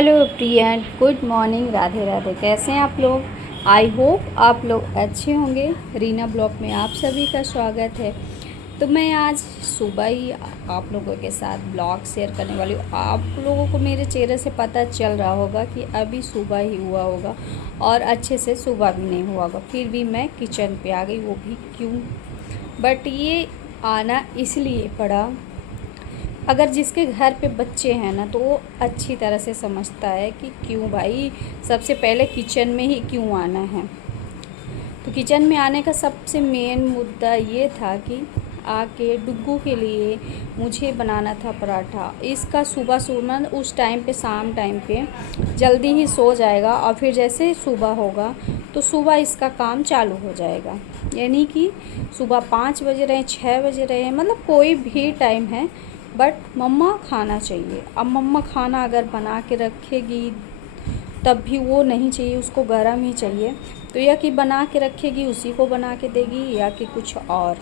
Hello prion, good morning, Radhe Radhe. कैसे हैं आप लोग? आई होप आप लोग अच्छे होंगे। रीना ब्लॉग में आप सभी का स्वागत है। तो मैं आज सुबह ही आप लोगों के साथ ब्लॉग शेयर करने वाली हूँ। आप लोगों को मेरे चेहरे से पता चल रहा होगा कि अभी सुबह ही हुआ होगा और अच्छे से सुबह भी नहीं हुआ होगा, फिर भी मैं किचन पे आ गई। वो भी क्यों? बट ये आना इसलिए पड़ा, अगर जिसके घर पे बच्चे हैं ना तो वो अच्छी तरह से समझता है कि क्यों भाई सबसे पहले किचन में ही क्यों आना है। तो किचन में आने का सबसे मेन मुद्दा ये था कि आके डुग्गू के लिए मुझे बनाना था पराठा। इसका सुबह सुबह उस टाइम पे, शाम टाइम पे जल्दी ही सो जाएगा और फिर जैसे सुबह होगा तो सुबह इसका काम चालू हो जाएगा। यानी कि सुबह 5 बज रहे हैं, 6 बज रहे हैं, मतलब कोई भी टाइम है, बट मम्मा खाना चाहिए। अब मम्मा खाना अगर बना के रखेगी तब भी वो नहीं चाहिए, उसको गर्म ही चाहिए। तो या कि बना के रखेगी उसी को बना के देगी या कि कुछ और।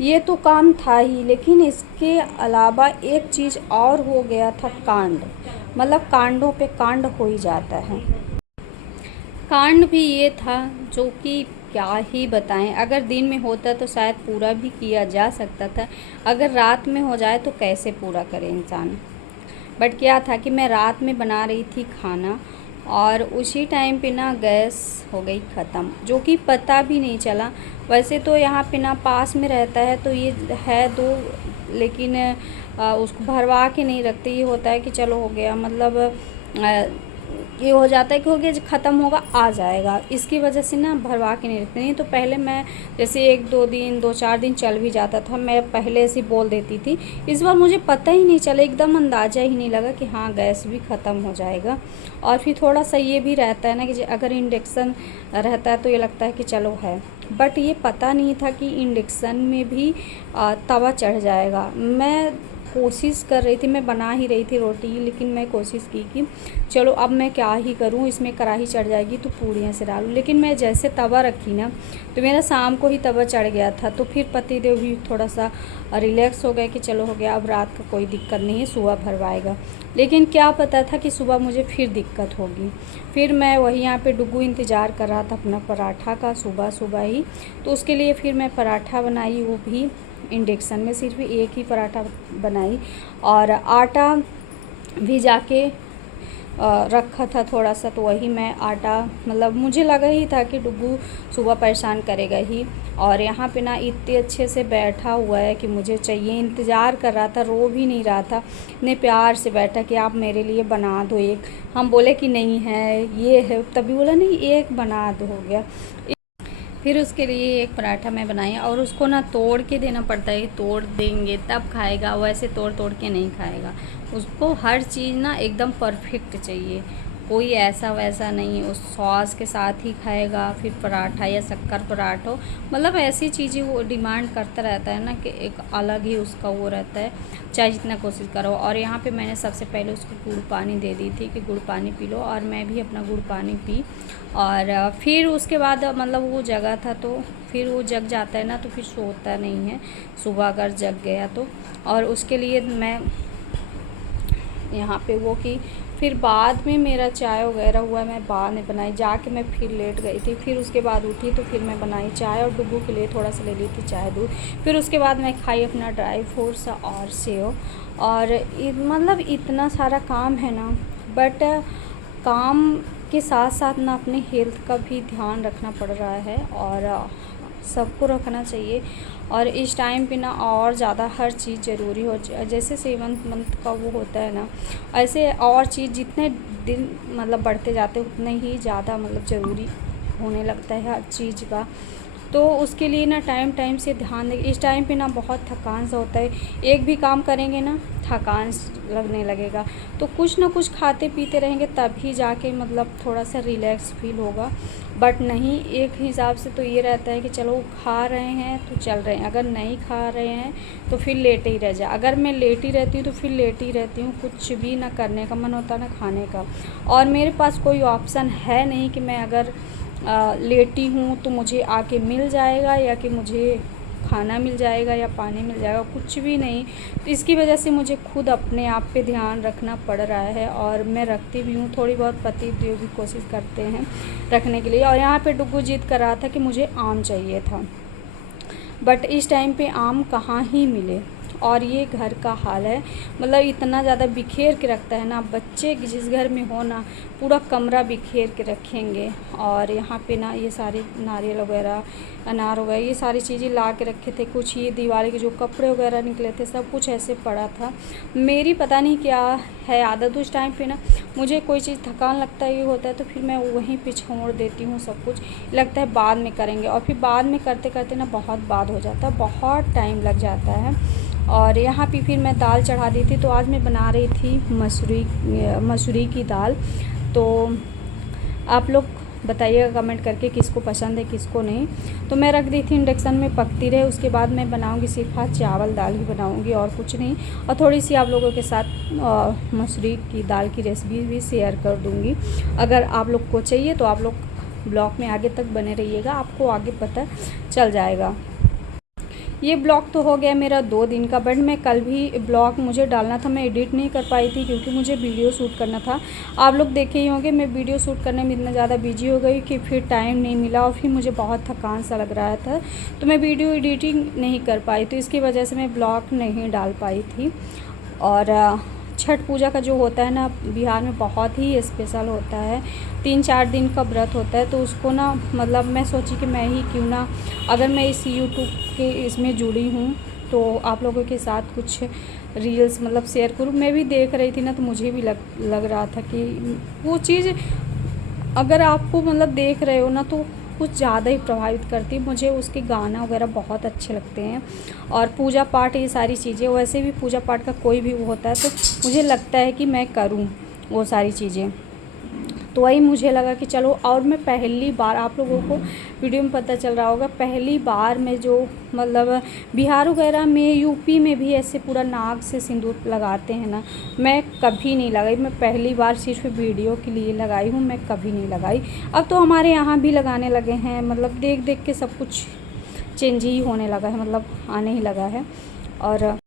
ये तो काम था ही, लेकिन इसके अलावा एक चीज़ और हो गया था, कांड। मतलब कांडों पे कांड हो ही जाता है। कांड भी ये था जो कि क्या ही बताएं। अगर दिन में होता तो शायद पूरा भी किया जा सकता था, अगर रात में हो जाए तो कैसे पूरा करे इंसान। बट क्या था कि मैं रात में बना रही थी खाना और उसी टाइम पे ना गैस हो गई ख़त्म, जो कि पता भी नहीं चला। वैसे तो यहाँ पे ना पास में रहता है तो ये है दो, लेकिन उसको भरवा के नहीं रखते। ये होता है कि चलो हो गया, मतलब ये हो जाता है कि हो गया, ख़त्म होगा आ जाएगा, इसकी वजह से ना भरवा के नहीं रखते। नहीं तो पहले मैं जैसे 1-2 दिन, 2-4 दिन चल भी जाता था, मैं पहले से बोल देती थी। इस बार मुझे पता ही नहीं चला, एकदम अंदाज़ा ही नहीं लगा कि हाँ गैस भी ख़त्म हो जाएगा। और फिर थोड़ा सा ये भी रहता है ना कि अगर इंडक्शन रहता है तो ये लगता है कि चलो है, बट ये पता नहीं था कि इंडक्शन में भी तवा चढ़ जाएगा। मैं कोशिश कर रही थी, मैं बना ही रही थी रोटी, लेकिन मैं कोशिश की कि चलो अब मैं क्या ही करूं, इसमें कढ़ाई चढ़ जाएगी तो पूड़ियाँ से डालूं। लेकिन मैं जैसे तवा रखी ना तो मेरा शाम को ही तवा चढ़ गया था। तो फिर पतिदेव भी थोड़ा सा रिलैक्स हो गए कि चलो हो गया, अब रात का कोई दिक्कत नहीं है, सुबह भरवाएगा। लेकिन क्या पता था कि सुबह मुझे फिर दिक्कत होगी। फिर मैं वही यहाँ पे डुग्गू इंतज़ार कर रहा था अपना पराठा का, सुबह सुबह ही। तो उसके लिए फिर मैं पराठा बनाई, वो भी इंडक्शन में, सिर्फ एक ही पराठा बनाई। और आटा भी जाके रखा था थोड़ा सा, तो वही मैं आटा, मतलब मुझे लगा ही था कि डुग्गू सुबह परेशान करेगा ही। और यहाँ पे ना इतने अच्छे से बैठा हुआ है कि मुझे चाहिए, इंतज़ार कर रहा था, रो भी नहीं रहा था, इतने प्यार से बैठा कि आप मेरे लिए बना दो एक। हम बोले कि नहीं है, ये है, तभी बोला नहीं एक बना दो, हो गया। फिर उसके लिए एक पराठा मैं बनाई और उसको ना तोड़ के देना पड़ता है, तोड़ देंगे तब खाएगा, वैसे तोड़ तोड़ के नहीं खाएगा। उसको हर चीज़ ना एकदम परफेक्ट चाहिए, कोई ऐसा वैसा नहीं। उस सॉस के साथ ही खाएगा, फिर पराठा या शक्कर पराठा, मतलब ऐसी चीज़ें वो डिमांड करता रहता है ना कि एक अलग ही उसका वो रहता है, चाहे जितना कोशिश करो। और यहाँ पे मैंने सबसे पहले उसको गुड़ पानी दे दी थी कि गुड़ पानी पी लो, और मैं भी अपना गुड़ पानी पी। और फिर उसके बाद मतलब वो जगा था तो फिर वो जग जाता है ना तो फिर सोता नहीं है सुबह अगर जग गया तो। और उसके लिए मैं यहाँ पे वो की, फिर बाद में मेरा चाय वगैरह हुआ, मैं बाद में बनाई, जाके मैं फिर लेट गई थी। फिर उसके बाद उठी तो फिर मैं बनाई चाय, और डुग्गू के लिए थोड़ा सा ले ली थी चाय दूध। फिर उसके बाद मैं खाई अपना ड्राई फ्रूट्स और सेव। और मतलब इतना सारा काम है ना, बट काम के साथ साथ ना अपने हेल्थ का भी ध्यान रखना पड़ रहा है, और सबको रखना चाहिए। और इस टाइम पे ना और ज़्यादा हर चीज़ ज़रूरी हो, जैसे 7 मंथ का वो होता है ना, ऐसे और चीज़ जितने दिन मतलब बढ़ते जाते उतने ही ज़्यादा मतलब ज़रूरी होने लगता है हर चीज़ का। तो उसके लिए ना टाइम टाइम से ध्यान दें। इस टाइम पे ना बहुत थकान सा होता है, एक भी काम करेंगे ना थकान लगने लगेगा। तो कुछ ना कुछ खाते पीते रहेंगे तभी जाके मतलब थोड़ा सा रिलैक्स फील होगा। बट नहीं, एक हिसाब से तो ये रहता है कि चलो खा रहे हैं तो चल रहे हैं, अगर नहीं खा रहे हैं तो फिर लेटे ही रह जाए। अगर मैं लेटी रहती हूँ तो फिर लेटी रहती हूँ, कुछ भी ना करने का मन होता ना खाने का। और मेरे पास कोई ऑप्शन है नहीं कि मैं अगर लेटी हूँ तो मुझे आके मिल जाएगा या कि मुझे खाना मिल जाएगा या पानी मिल जाएगा, कुछ भी नहीं। तो इसकी वजह से मुझे खुद अपने आप पे ध्यान रखना पड़ रहा है और मैं रखती भी हूँ। थोड़ी बहुत पति देव भी कोशिश करते हैं रखने के लिए। और यहाँ पे डुग्गू जिद कर रहा था कि मुझे आम चाहिए था, बट इस टाइम पे आम कहाँ ही मिले। और ये घर का हाल है, मतलब इतना ज़्यादा बिखेर के रखता है ना। बच्चे जिस घर में हो ना, पूरा कमरा बिखेर के रखेंगे। और यहाँ पे ना ये सारे नारियल वगैरह, अनार वगैरह, ये सारी चीज़ें ला के रखे थे। कुछ ये दिवाली के जो कपड़े वगैरह निकले थे, सब कुछ ऐसे पड़ा था। मेरी पता नहीं क्या है आदत, उस टाइम पे ना मुझे कोई चीज़ थकान लगता है, ये होता है तो फिर मैं वहीं पे छोड़ देती हूँ सब कुछ। लगता है बाद में करेंगे, और फिर बाद में करते करते ना बहुत बाद हो जाता है, बहुत टाइम लग जाता है। और यहाँ पे फिर मैं दाल चढ़ा दी थी। तो आज मैं बना रही थी मसूरी की दाल। तो आप लोग बताइएगा कमेंट करके किसको पसंद है किसको नहीं। तो मैं रख दी थी इंडक्शन में पकती रहे। उसके बाद मैं बनाऊंगी सिर्फ आज चावल दाल ही बनाऊंगी और कुछ नहीं। और थोड़ी सी आप लोगों के साथ मसूरी की दाल की रेसिपी भी शेयर कर दूंगी। अगर आप लोग को चाहिए तो आप लोग ब्लॉग में आगे तक बने रहिएगा, आपको आगे पता चल जाएगा। ये ब्लॉग तो हो गया मेरा 2 दिन का, बट मैं कल भी ब्लॉग मुझे डालना था, मैं एडिट नहीं कर पाई थी क्योंकि मुझे वीडियो शूट करना था। आप लोग देखे ही होंगे मैं वीडियो शूट करने में इतना ज़्यादा बिजी हो गई कि फिर टाइम नहीं मिला और फिर मुझे बहुत थकान सा लग रहा था, तो मैं वीडियो एडिटिंग नहीं कर पाई। तो इसकी वजह से मैं ब्लॉग नहीं डाल पाई थी। और छठ पूजा का जो होता है ना बिहार में, बहुत ही स्पेशल होता है। 3-4 दिन का व्रत होता है। तो उसको ना मतलब मैं सोची कि मैं ही क्यों ना, अगर मैं इस यूट्यूब के इसमें जुड़ी हूँ तो आप लोगों के साथ कुछ रील्स मतलब शेयर करूँ। मैं भी देख रही थी ना, तो मुझे भी लग रहा था कि वो चीज़ अगर आपको मतलब देख रहे हो ना तो कुछ ज़्यादा ही प्रभावित करती है। मुझे उसके गाना वगैरह बहुत अच्छे लगते हैं। और पूजा पाठ ये सारी चीज़ें, वैसे भी पूजा पाठ का कोई भी वो होता है तो मुझे लगता है कि मैं करूँ वो सारी चीज़ें। तो वही मुझे लगा कि चलो। और मैं पहली बार, आप लोगों को वीडियो में पता चल रहा होगा, पहली बार मैं जो मतलब बिहार वगैरह में, यूपी में भी ऐसे पूरा नाक से सिंदूर लगाते हैं ना, मैं कभी नहीं लगाई। मैं पहली बार सिर्फ वीडियो के लिए लगाई हूँ, मैं कभी नहीं लगाई। अब तो हमारे यहाँ भी लगाने लगे हैं, मतलब देख देख के सब कुछ चेंज ही होने लगा है, मतलब आने ही लगा है। और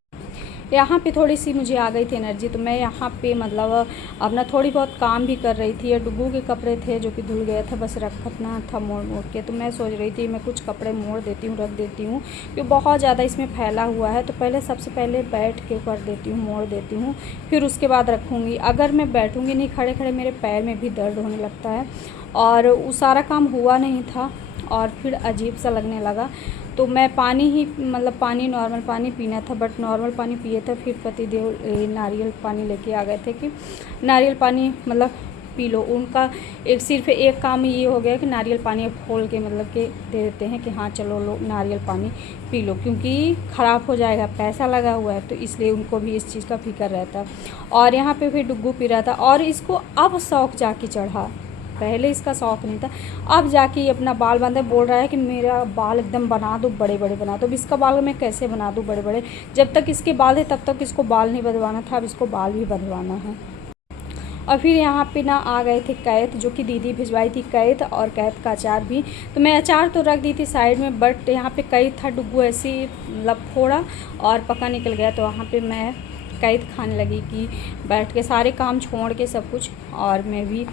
यहाँ पे थोड़ी सी मुझे आ गई थी एनर्जी, तो मैं यहाँ पे मतलब अपना थोड़ी बहुत काम भी कर रही थी। या डुग्गू के कपड़े थे जो कि धुल गया था, बस रखना था मोड़ मोड़ के। तो मैं सोच रही थी मैं कुछ कपड़े मोड़ देती हूँ, रख देती हूँ, क्योंकि बहुत ज़्यादा इसमें फैला हुआ है। तो पहले सबसे पहले बैठ के कर देती हूँ, मोड़ देती हूँ, फिर उसके बाद रखूँगी। अगर मैं बैठूँगी नहीं, खड़े खड़े मेरे पैर में भी दर्द होने लगता है। और वो सारा काम हुआ नहीं था और फिर अजीब सा लगने लगा। तो मैं पानी ही मतलब पानी, नॉर्मल पानी पीना था, बट नॉर्मल पानी पिए थे। फिर पति देव नारियल पानी लेके आ गए थे कि नारियल पानी मतलब पी लो। उनका सिर्फ एक काम ये हो गया कि नारियल पानी खोल के मतलब के दे देते हैं कि हाँ चलो लो नारियल पानी पी लो, क्योंकि ख़राब हो जाएगा, पैसा लगा हुआ है। तो इसलिए उनको भी इस चीज़ का फिक्र रहता है। और यहाँ पे फिर डुग्गू पी रहा था। और इसको अब शौक़ जाके चढ़ा, पहले इसका शौक़ नहीं था, अब जाके अपना बाल बांधे। बोल रहा है कि मेरा बाल एकदम बना दो, बड़े बड़े बना दो। अब इसका बाल मैं कैसे बना दूँ बड़े बड़े, जब तक इसके बाल है तब तक इसको बाल नहीं बंधवाना था, अब इसको बाल भी बंधवाना है। और फिर यहाँ पे ना आ गए थे कैद, जो कि दीदी भिजवाई थी, कैद और कैद का अचार भी। तो मैं अचार तो रख दी थी साइड में, बट यहाँ पे कैद था। डुग्गू ऐसे मतलब फोड़ा और पका निकल गया, तो वहाँ पे मैं कैद खाने लगी कि बैठ के सारे काम छोड़ के सब कुछ, और मैं भी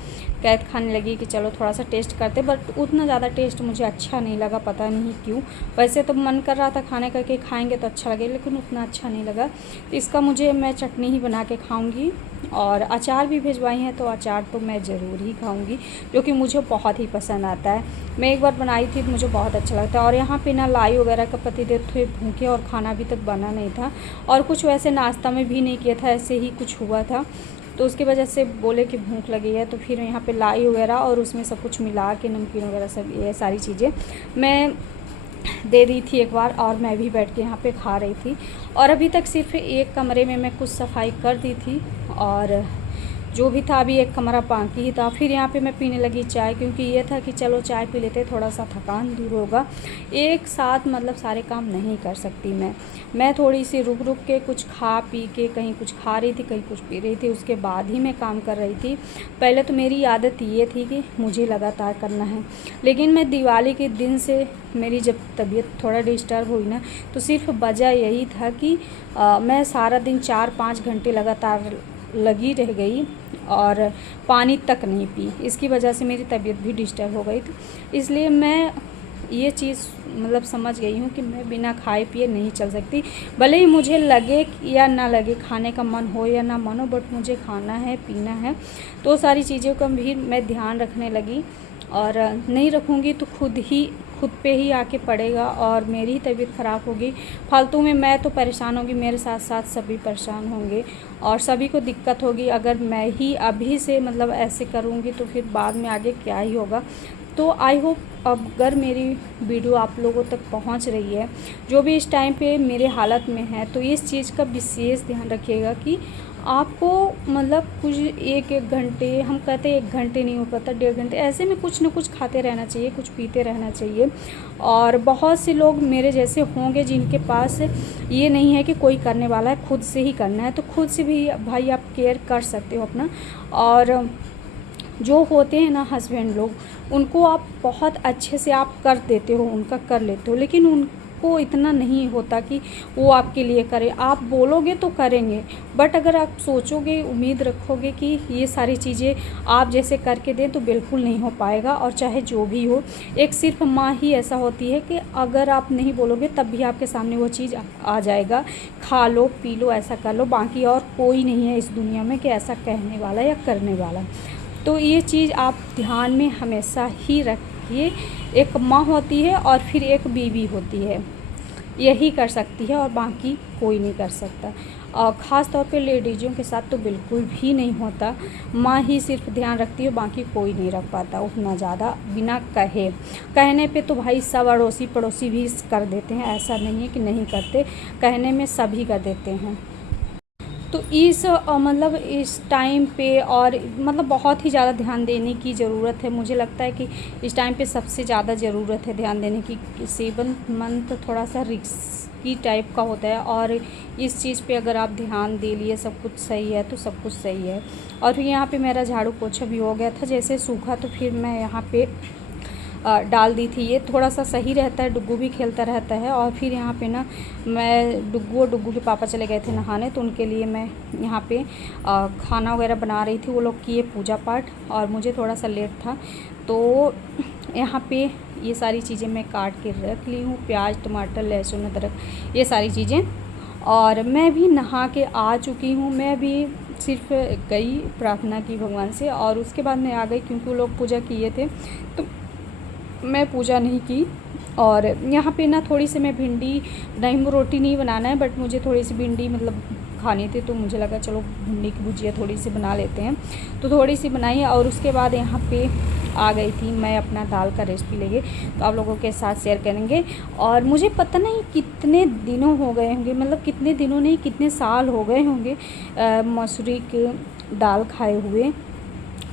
कैद खाने लगी कि चलो थोड़ा सा टेस्ट करते। बट उतना ज़्यादा टेस्ट मुझे अच्छा नहीं लगा, पता नहीं क्यों। वैसे तो मन कर रहा था खाने का कि खाएंगे तो अच्छा लगे, लेकिन उतना अच्छा नहीं लगा। तो इसका मैं चटनी ही बना के खाऊंगी। और अचार भी भिजवाई हैं, तो अचार तो मैं ज़रूर ही खाऊंगी, जो कि मुझे बहुत ही पसंद आता है। मैं एक बार बनाई थी तो मुझे बहुत अच्छा लगता है। और यहाँ पे ना लाई वगैरह का पति देव थे भूखे, और खाना अभी तक बना नहीं था, और कुछ वैसे नाश्ता में भी नहीं किया था, ऐसे ही कुछ हुआ था। तो उसकी वजह से बोले कि भूख लगी है। तो फिर यहाँ पे लाई वगैरह और उसमें सब कुछ मिला के, नमकीन वगैरह सब ये सारी चीज़ें मैं दे दी थी एक बार, और मैं भी बैठ के यहाँ पे खा रही थी। और अभी तक सिर्फ एक कमरे में मैं कुछ सफाई कर दी थी, और जो भी था अभी एक कमरा बाकी ही था। फिर यहाँ पे मैं पीने लगी चाय, क्योंकि ये था कि चलो चाय पी लेते, थोड़ा सा थकान दूर होगा। एक साथ मतलब सारे काम नहीं कर सकती मैं थोड़ी सी रुक रुक के कुछ खा पी के, कहीं कुछ खा रही थी कहीं कुछ पी रही थी, उसके बाद ही मैं काम कर रही थी। पहले तो मेरी आदत ये थी कि मुझे लगातार करना है, लेकिन मैं दिवाली के दिन से मेरी जब तबीयत थोड़ा डिस्टर्ब हुई ना, तो सिर्फ वजह यही था कि मैं सारा दिन 4-5 घंटे लगातार लगी रह गई और पानी तक नहीं पी। इसकी वजह से मेरी तबीयत भी डिस्टर्ब हो गई थी। इसलिए मैं ये चीज़ मतलब समझ गई हूँ कि मैं बिना खाए पिए नहीं चल सकती। भले ही मुझे लगे या ना लगे, खाने का मन हो या ना मन हो, बट मुझे खाना है, पीना है। तो सारी चीज़ों का भी मैं ध्यान रखने लगी, और नहीं रखूँगी तो खुद पे ही आके पड़ेगा और मेरी ही तबीयत ख़राब होगी। फालतू में मैं तो परेशान होंगी, मेरे साथ साथ सभी परेशान होंगे और सभी को दिक्कत होगी। अगर मैं ही अभी से मतलब ऐसे करूँगी तो फिर बाद में आगे क्या ही होगा। तो आई होप अगर मेरी वीडियो आप लोगों तक पहुंच रही है, जो भी इस टाइम पे मेरे हालत में है, तो इस चीज़ का विशेष ध्यान रखिएगा कि आपको मतलब कुछ 1-1 घंटे, हम कहते हैं 1 घंटे नहीं हो पाता, 1.5 घंटे, ऐसे में कुछ ना कुछ खाते रहना चाहिए, कुछ पीते रहना चाहिए। और बहुत से लोग मेरे जैसे होंगे जिनके पास ये नहीं है कि कोई करने वाला है, खुद से ही करना है। तो खुद से भी भाई आप केयर कर सकते हो अपना। और जो होते हैं ना हस्बैंड लोग, उनको आप बहुत अच्छे से आप कर देते हो, उनका कर लेते हो, लेकिन उनको इतना नहीं होता कि वो आपके लिए करे। आप बोलोगे तो करेंगे, बट अगर आप सोचोगे, उम्मीद रखोगे कि ये सारी चीज़ें आप जैसे करके दें, तो बिल्कुल नहीं हो पाएगा। और चाहे जो भी हो, एक सिर्फ माँ ही ऐसा होती है कि अगर आप नहीं बोलोगे तब भी आपके सामने वो चीज़ आ जाएगा, खा लो, पी लो, ऐसा कर लो। बाकी और कोई नहीं है इस दुनिया में कि ऐसा कहने वाला या करने वाला। तो ये चीज़ आप ध्यान में हमेशा ही रखिए। एक माँ होती है और फिर एक बीवी होती है, यही कर सकती है और बाकी कोई नहीं कर सकता। और ख़ास तौर पे लेडीज़ों के साथ तो बिल्कुल भी नहीं होता। माँ ही सिर्फ ध्यान रखती है, बाकी कोई नहीं रख पाता उतना ज़्यादा बिना कहने पे। तो भाई सब अड़ोसी पड़ोसी भी कर देते हैं, ऐसा नहीं है कि नहीं करते, कहने में सभी कर देते हैं। तो इस मतलब इस टाइम पे और मतलब बहुत ही ज़्यादा ध्यान देने की ज़रूरत है। मुझे लगता है कि इस टाइम पे सबसे ज़्यादा ज़रूरत है ध्यान देने की। 7 मंथ थोड़ा सा रिस्की टाइप का होता है, और इस चीज़ पे अगर आप ध्यान दे लिए, सब कुछ सही है तो सब कुछ सही है। और फिर यहाँ पे मेरा झाड़ू पोछा भी हो गया था जैसे सूखा, तो फिर मैं यहाँ पे डाल दी थी। ये थोड़ा सा सही रहता है, डुग्गू भी खेलता रहता है। और फिर यहाँ पे ना मैं डुग्गू के पापा चले गए थे नहाने, तो उनके लिए मैं यहाँ पे खाना वगैरह बना रही थी। वो लोग किए पूजा पाठ और मुझे थोड़ा सा लेट था, तो यहाँ पे ये सारी चीज़ें मैं काट के रख ली हूँ, प्याज, टमाटर, लहसुन, अदरक, ये सारी चीज़ें। और मैं भी नहा के आ चुकी हूँ। मैं भी सिर्फ गई, प्रार्थना की भगवान से, और उसके बाद मैं आ गई, क्योंकि वो लोग पूजा किए थे तो मैं पूजा नहीं की। और यहाँ पे ना थोड़ी सी मैं भिंडी बनाई, रोटी नहीं बनाना है, बट मुझे थोड़ी सी भिंडी मतलब खानी थी, तो मुझे लगा चलो भिंडी की भुजिया थोड़ी सी बना लेते हैं, तो थोड़ी सी बनाई। और उसके बाद यहाँ पे आ गई थी मैं अपना दाल का रेसिपी लेके, तो आप लोगों के साथ शेयर करेंगे। और मुझे पता नहीं कितने दिनों हो गए होंगे, मतलब कितने दिनों नहीं, कितने साल हो गए होंगे मसूरी की दाल खाए हुए,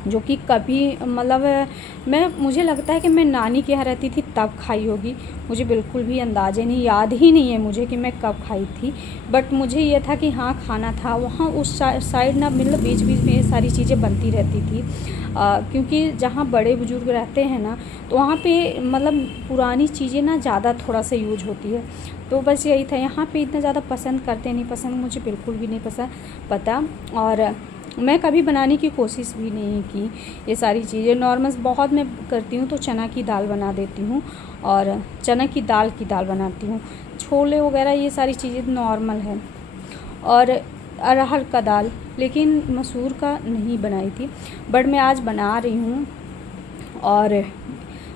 जो कि कभी मतलब मुझे लगता है कि मैं नानी के यहाँ रहती थी तब खाई होगी। मुझे बिल्कुल भी अंदाज़े नहीं, याद ही नहीं है मुझे कि मैं कब खाई थी। बट मुझे ये था कि हाँ खाना था वहाँ उस साइड ना, मतलब बीच बीच में ये सारी चीज़ें बनती रहती थी। क्योंकि जहाँ बड़े बुजुर्ग रहते हैं ना, तो वहाँ पे मतलब पुरानी चीज़ें ना ज़्यादा थोड़ा सा यूज होती है। तो बस यही था, यहाँ पे इतना ज़्यादा पसंद करते नहीं, पसंद मुझे बिल्कुल भी नहीं पता। और मैं कभी बनाने की कोशिश भी नहीं की ये सारी चीज़ें। नॉर्मल बहुत मैं करती हूँ तो चना की दाल बना देती हूँ, और चना की दाल बनाती हूँ। छोले वगैरह ये सारी चीज़ें नॉर्मल है। और अरहर का दाल, लेकिन मसूर का नहीं बनाई थी, बट मैं आज बना रही हूँ। और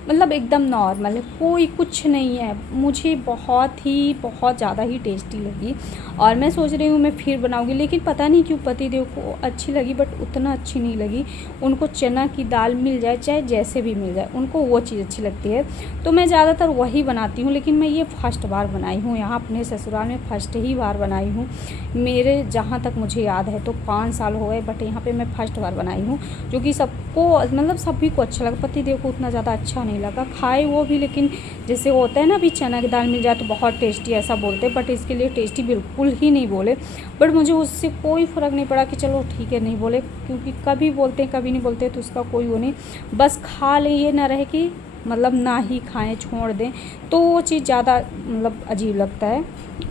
मतलब एकदम नॉर्मल है, कोई कुछ नहीं है। मुझे बहुत ज़्यादा ही टेस्टी लगी और मैं सोच रही हूँ मैं फिर बनाऊँगी, लेकिन पता नहीं क्यों पतिदेव को अच्छी लगी बट उतना अच्छी नहीं लगी। उनको चना की दाल मिल जाए चाहे जैसे भी मिल जाए, उनको वो चीज़ अच्छी लगती है। तो मैं ज़्यादातर वही बनाती हूँ, लेकिन मैं ये फर्स्ट बार बनाई हूँ यहाँ अपने ससुराल में, फर्स्ट ही बार बनाई हूँ। मेरे जहाँ तक मुझे याद है तो 5 साल हो गए, बट यहाँ पे मैं फर्स्ट बार बनाई हूँ, जो कि सबको मतलब सभी को अच्छा लगा। पतिदेव को उतना ज़्यादा अच्छा नहीं लगा, खाए वो भी, लेकिन जैसे होता है ना अभी चना की दाल मिल जाए तो बहुत टेस्टी ऐसा बोलते हैं, बट इसके लिए टेस्टी बिल्कुल ही नहीं बोले। बट मुझे उससे कोई फ़र्क नहीं पड़ा कि चलो ठीक है नहीं बोले, क्योंकि कभी बोलते हैं कभी नहीं बोलते, तो उसका कोई वो नहीं, बस खा ले, ये ना रहे कि मतलब ना ही खाएं छोड़ दें, तो वो चीज़ ज़्यादा मतलब अजीब लगता है।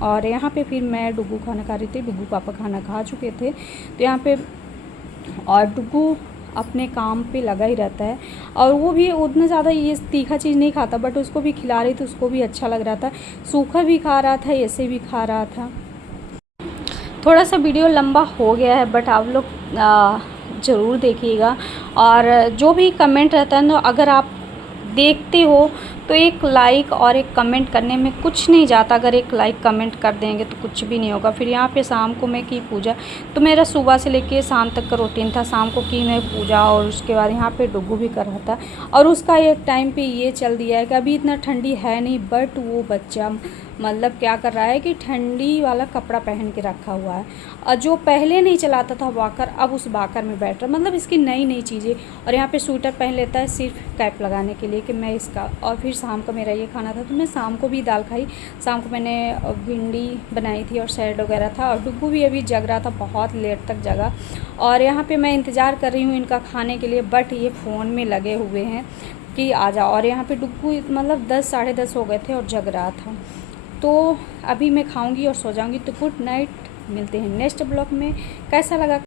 और यहाँ पे फिर मैं डुग्गू खाना खा रही थी, डुग्गू पापा खाना खा चुके थे, तो यहाँ पे और डुग्गू अपने काम पे लगा ही रहता है, और वो भी उतना ज़्यादा ये तीखा चीज़ नहीं खाता, बट उसको भी खिला रही थी, उसको भी अच्छा लग रहा था, सूखा भी खा रहा था, ऐसे भी खा रहा था। थोड़ा सा वीडियो लंबा हो गया है, बट आप लोग ज़रूर देखिएगा, और जो भी कमेंट रहता है ना, अगर आप देखते हो तो एक लाइक और एक कमेंट करने में कुछ नहीं जाता। अगर एक लाइक कमेंट कर देंगे तो कुछ भी नहीं होगा। फिर यहाँ पे शाम को मैं की पूजा, तो मेरा सुबह से लेके शाम तक का रूटीन था। शाम को की मैं पूजा, और उसके बाद यहाँ पे डुग्गू भी कर रहा था, और उसका एक टाइम पे ये चल दिया है कि अभी इतना ठंडी है नहीं, बट वो बच्चा मतलब क्या कर रहा है कि ठंडी वाला कपड़ा पहन के रखा हुआ है, और जो पहले नहीं चलाता था वाकर, अब उस वाकर में बैठ रहा, मतलब इसकी नई नई चीज़ें। और यहाँ पे स्वेटर पहन लेता है सिर्फ कैप लगाने के लिए कि मैं इसका। और फिर शाम का मेरा ये खाना था, तो मैं शाम को भी दाल खाई। शाम को मैंने भिंडी बनाई थी और सैलड वगैरह था, और डुग्गू भी अभी जग रहा था, बहुत लेट तक जगा। और यहाँ पे मैं इंतज़ार कर रही हूँ इनका खाने के लिए, बट ये फ़ोन में लगे हुए हैं कि आ जाओ। और यहाँ पे डुग्गू मतलब 10 साढ़े 10 हो गए थे और जग रहा था। तो अभी मैं खाऊंगी और सो जाऊंगी। तो गुड नाइट, मिलते हैं नेक्स्ट ब्लॉग में। कैसा लगा